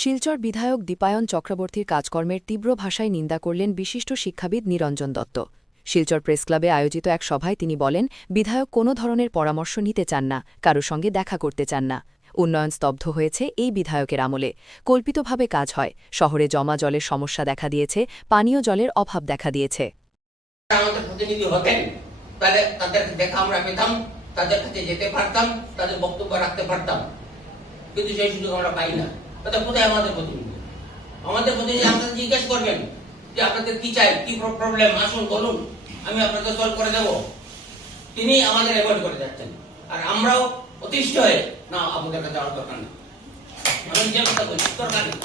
শিলচর বিধায়ক দীপায়ন চক্রবর্তীর কাজকর্মের তীব্র ভাষায় নিন্দা করলেন বিশিষ্ট শিক্ষাবিদ নিরঞ্জন দত্ত। শিলচর প্রেসক্লাবে আয়োজিত এক সভায় তিনি বলেন, বিধায়ক কোনো ধরনের পরামর্শ নিতে চান না, কারো সঙ্গে দেখা করতে চান না। উন্নয়ন স্তব্ধ হয়েছে এই বিধায়কের আমলে। কল্পিতভাবে কাজ হয়। শহরে জমা জলের সমস্যা দেখা দিয়েছে, পানীয় জলের অভাব দেখা দিয়েছে। আমাদের প্রতিনিধি হতেন, তাহলে তাদেরকে দেখা আমরা পেতাম, তাদের কাছে যেতে পারতাম, তাদের বক্তব্য রাখতে পারতাম, কিন্তু সেই সুযোগ আমরা পাই না। তাদের কোথায় আমাদের প্রতিনিধি? আমাদের প্রতিনিধি আমাদের জিজ্ঞেস করবেন যে আপনাদের কি চাই, কি প্রবলেম, আসুন বলুন, আমি আপনাদের সলভ করে দেব। তিনি আমাদের অ্যাভয়েড করে যাচ্ছেন, আর আমরাও অতিষ্ঠ হয়ে না, আপনাদের কাছে যাওয়ার দরকার নেই। আমি যে কথা বলছি দরকার নেই।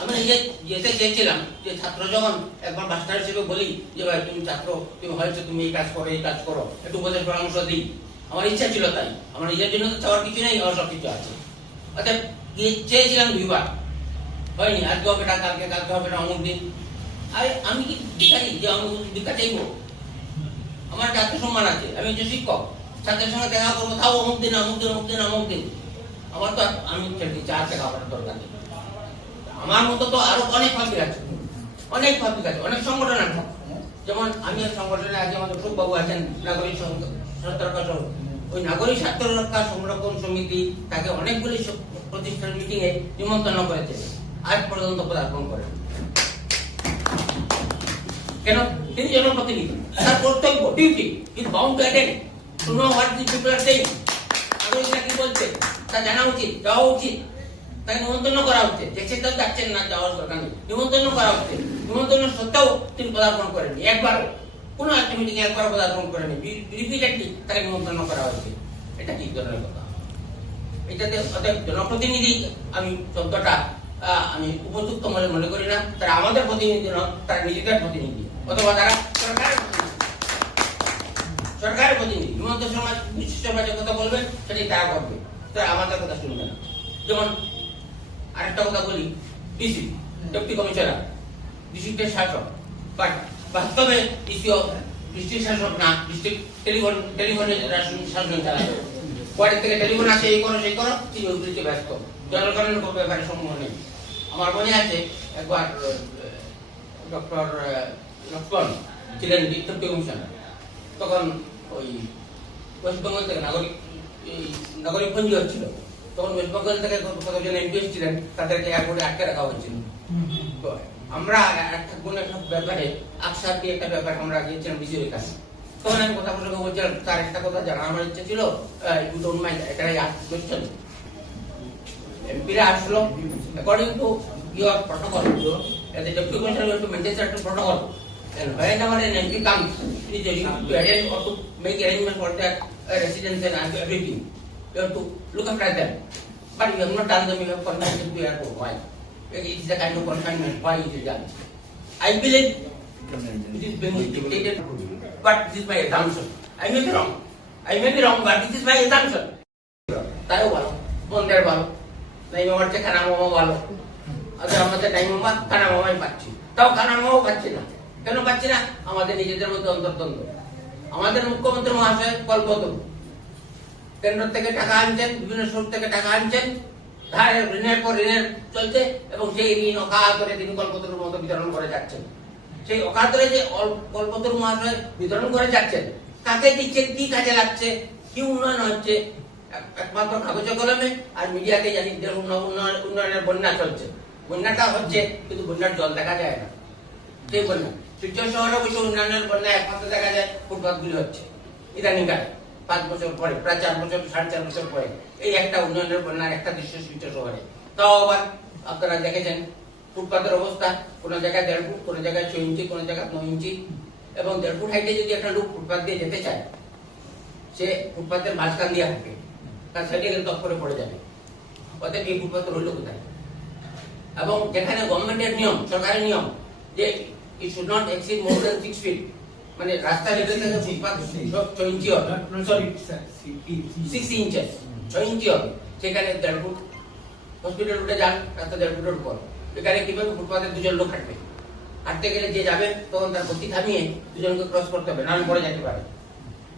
আমি নিজে যেতে চেয়েছিলাম যে ছাত্র যখন একবার মাস্টার হিসেবে বলি যে ভাই তুমি ছাত্র, তুমি হয়েছে, তুমি এই কাজ করো, এই কাজ করো, একটু উপদেশ পরামর্শ দিই, আমার ইচ্ছা ছিল তাই। আমার নিজের জন্য তো চাওয়ার কিছু নেই, আমার সব কিছু আছে। অর্থাৎ চেয়েছিলাম দুইবার, হয়নি। আজকে হবে না, কালকে হবে না, অমুক দিন। আর আমি কি ভিখারি যে আমি ভিক্ষা চাইবো? আমার একটা আত্মসম্মান আছে, আমি যে শিক্ষক, ছাত্রের সঙ্গে দেখা করবো, তাও অমুক দিন, অমুক দিন, অমুক দিন, অমুক দিন। আমার তো আমি চার টাকা আমার দরকার নেই। আমার মতো তো আরো অনেক পাবলিক আছে, অনেক পাবলিক আছে, অনেক সংগঠন আছে। যেমন আমি এক সংগঠনে আছি, আমাদের অশোকবাবু আছেন, নাগরিক স্বার্থ রক্ষা সহ। ওই নাগরিক স্বার্থ রক্ষা সংরক্ষণ সমিতি তাকে অনেকগুলি প্রতিষ্ঠান মিটিং এ নিমন্ত্রণ করেছে, আজ পর্যন্ত পদার্পণ করেন। কেন? তিনি জনপ্রতিনিধি, তার কর্তব্য, duty, is bound to attend, to know what the people are saying. নাগরিকরা কি বলছে তা জানা উচিত, যাওয়া উচিত, তাকে নিমন্ত্রণ করা হচ্ছে। দেখছেন তো, যাচ্ছেন না, যাওয়ার দরকার নেই, নিমন্ত্রণ করা হচ্ছে। নিমন্ত্রণ সত্ত্বেও তিনি পদার্পণ করেননি, একবার কোনো একটা মিটিং একবার পদার্পণ করেনি, রিপিটেডলি তাকে নিমন্ত্রণ করা হচ্ছে। এটা কি ধরনের কথা? এটাতে জনপ্রতিনিধি আমি শব্দটা আমি উপযুক্ত মনে করি না। তারা আমাদের প্রতিনিধি নয়, তারা নিজেদের প্রতিনিধি, অথবা তারা সরকারের প্রতিনিধি। হিমন্ত শর্মা বিশ্ব সমাজের কথা বলবেন, সেটাই তারা করবে, তারা আমাদের কথা শুনবে না। যেমন আরেকটা কথা বলি, ডিসি, ডেপুটি কমিশনার, ডিস্ট্রিক্টের শাসক, বাট বাস্তবে ডিস্ট্রিক্ট শাসক না, ডিস্ট্রিক্ট টেলিফোনে শাসন চালাবে। ওয়ার্ড থেকে টেলিফোন আসে, এই করো সেই করো, তিনি ওইগুলিতে ব্যস্ত, জনগণের ব্যাপারে সমূহ নেই। আমার মনে আছে একবার ডক্টর লক্ষ্মণ ছিলেন ডেপুটি কমিশনার, তখন ওই ওয়েস্ট বেঙ্গল থেকে নাগরিক পঞ্জি হচ্ছিল, তখন ওয়েস্ট বেঙ্গল থেকে কতজন এমপি ছিলেন, তাদেরকে এয়ারপোর্টে আটকে রাখা হয়েছিল। তো আমরা একটা কোনো একটা ব্যাপারে আকসার দিয়ে একটা ব্যাপার আমরা গিয়েছিলাম ডিসির কাছে। তখন আমি কথা প্রসঙ্গে বলছিলাম, তার একটা কথা জানা আমার ইচ্ছা ছিল, এটাই কোয়েশ্চেন। এমপিরা আসলো, according to your protocol, as a deputy commissioner you have to maintain certain protocol, and whenever an MP comes, he is ready to attend or to make arrangement for their residence and everything. You have to look after them, but you have not done them. You have confined them to airport. Why? It is a kind of confinement. Why it is done? I believe it is being dictated, but this is my assumption. I may be wrong, but this is my assumption. তাইও ভালো, বন্ধের ভালো, নাই আমার চেয়ে খানা মামা ভালো। আচ্ছা, আমাদের টাইম মামা খানা মামাই পাচ্ছি, তাও খানা মামাও পাচ্ছি না। কেন পাচ্ছি না? আমাদের নিজেদের মধ্যে অন্তর্দ্বন্দ্ব। আমাদের মুখ্যমন্ত্রী মহাশয় কল্পতরু, কেন্দ্র থেকে টাকা আনছেন, বিভিন্ন সোর্স থেকে টাকা আনছেন, ধারের ঋণের পর ঋণের চলছে, এবং সেই ঋণ অকাতরে তিনি কল্পতরুর মতো বিতরণ করে যাচ্ছেন। সেই অকাতরে যে কল্পতরু মহাশয় বিতরণ করে যাচ্ছেন, কাকে দিচ্ছেন, কি কাজে লাগছে, কি উন্নয়ন হচ্ছে, একমাত্র কাগজে কলমে আর মিডিয়াতে জানি উন্নয়নের বন্যা চলছে। বন্যাটা হচ্ছে, কিন্তু বন্যার জল দেখা যায় না। সেই বন্যা শিলচর শহরে বসে উন্নয়নের বন্যা একমাত্র দেখা যায় ফুটপাথগুলি হচ্ছে ইদানিংকালে, 5 বছর পরে, প্রায় 4 বছর, 4.5 বছর পরে এই একটা উন্নয়নের বন্যার একটা দৃশ্য শিলচর শহরে। তাও আবার আপনারা দেখেছেন ফুটপাথের অবস্থা, কোনো জায়গায় 1.5 ফুট, কোনো জায়গায় 6 ইঞ্চি, কোনো জায়গায় 9 ইঞ্চি, এবং 1.5 ফুট হাইটে যদি একটা লোক ফুটপাথ দিয়ে যেতে চায়, সে ফুটপাথের মাঝখান দিয়ে হাঁটবে, তার সাইডে গেলে তপ করে পড়ে যাবে। অতএব এই ফুটপাথ রইল কোথায়? এবং যেখানে গভর্নমেন্টের নিয়ম, সরকারের নিয়ম যে it should not exceed more than 6 feet, মানে রাস্তা লেভেল থেকে ফুটপাথ 6 ইঞ্চি হবে, সরি 6 ইঞ্চি, 6 ইঞ্চি হবে, সেখানে 1.5 ফুট। হসপিটাল রুটে যান, রাস্তা 1.5 ফুটের উপর, এখানে কিভাবে ফুটপাথে দুজন লোক হাঁটবে? হাঁটতে গেলে যে যাবে তখন তার গতি থামিয়ে দুজনকে ক্রস করতে হবে, নাম পরে যেতে পারে।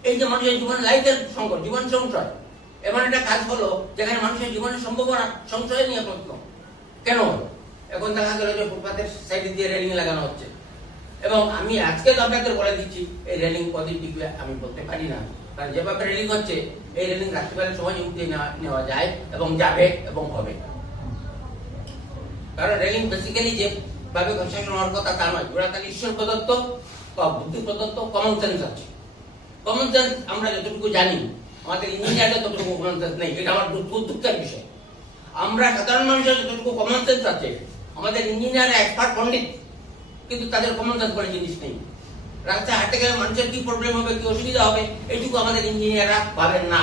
এই যে মানুষের জীবন, লাইফের সংকট, জীবন সংশয়, এমন একটা কাজ হলো যেখানে মানুষের জীবনের সম্ভাবনা সংশয় নিয়ে প্রশ্ন। কেন? এখন দেখা গেল যে ফুটপাতের সাইডে দিয়ে রেলিং লাগানো হচ্ছে, এবং আমি আজকে তো আপনাদের বলে দিচ্ছি এই রেলিং কতদিন টিকবে আমি বলতে পারি না, কারণ যেভাবে রেলিং হচ্ছে এই রেলিং রাত্রিবেলা সময় উঠে নেওয়া যায় এবং যাবে এবং হবে। কারণ রেলিং বেসিক্যালি যে ভাবে কনস্ট্রাকশন হওয়ার কথা তা নয়, ওরা তার ঈশ্বর প্রদত্ত বা বুদ্ধি প্রদত্ত কমন সেন্স আছে। কমন সেন্স আমরা যতটুকু জানি, আমাদের ইঞ্জিনিয়ারদের ততটুকু কমন সেন্স নেই, এটা আমার দুঃখের বিষয়। আমরা সাধারণ মানুষের যতটুকু কমন সেন্স আছে, আমাদের ইঞ্জিনিয়ার এক্সপার্ট পণ্ডিত, কিন্তু তাদের কমন সেন্স বলে জিনিস নেই। রাস্তায় হাঁটতে গেলে মানুষের কি প্রবলেম হবে, কি অসুবিধা হবে, এইটুকু আমাদের ইঞ্জিনিয়াররা ভাবেন না।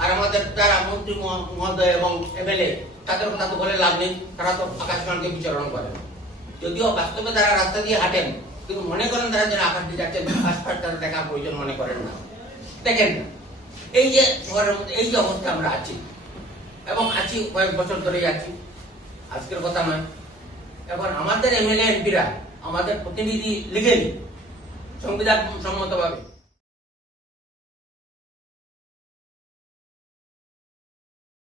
আর আমাদের যারা মন্ত্রী মহোদয় এবং এমএলএ, তাদের কথা তো বলে লাভ নেই, তারা তো আকাশমানকে বিচরণ করেন। যদিও বাস্তবে তারা রাস্তা দিয়ে হাঁটেন, কিন্তু মনে করেন তারা যেন আকাশ দিয়ে যাচ্ছেন, আশপাশ তারা দেখার প্রয়োজন মনে করেন না। দেখেন এই যে শহরের মধ্যে এই যে অবস্থা আমরা আছি, এবং আছি কয়েক বছর ধরেই আছি, আজকের কথা নয়। এখন আমাদের এমএলএ এমপিরা আমাদের প্রতিনিধি লিগেলি সংবিধান সম্মতভাবে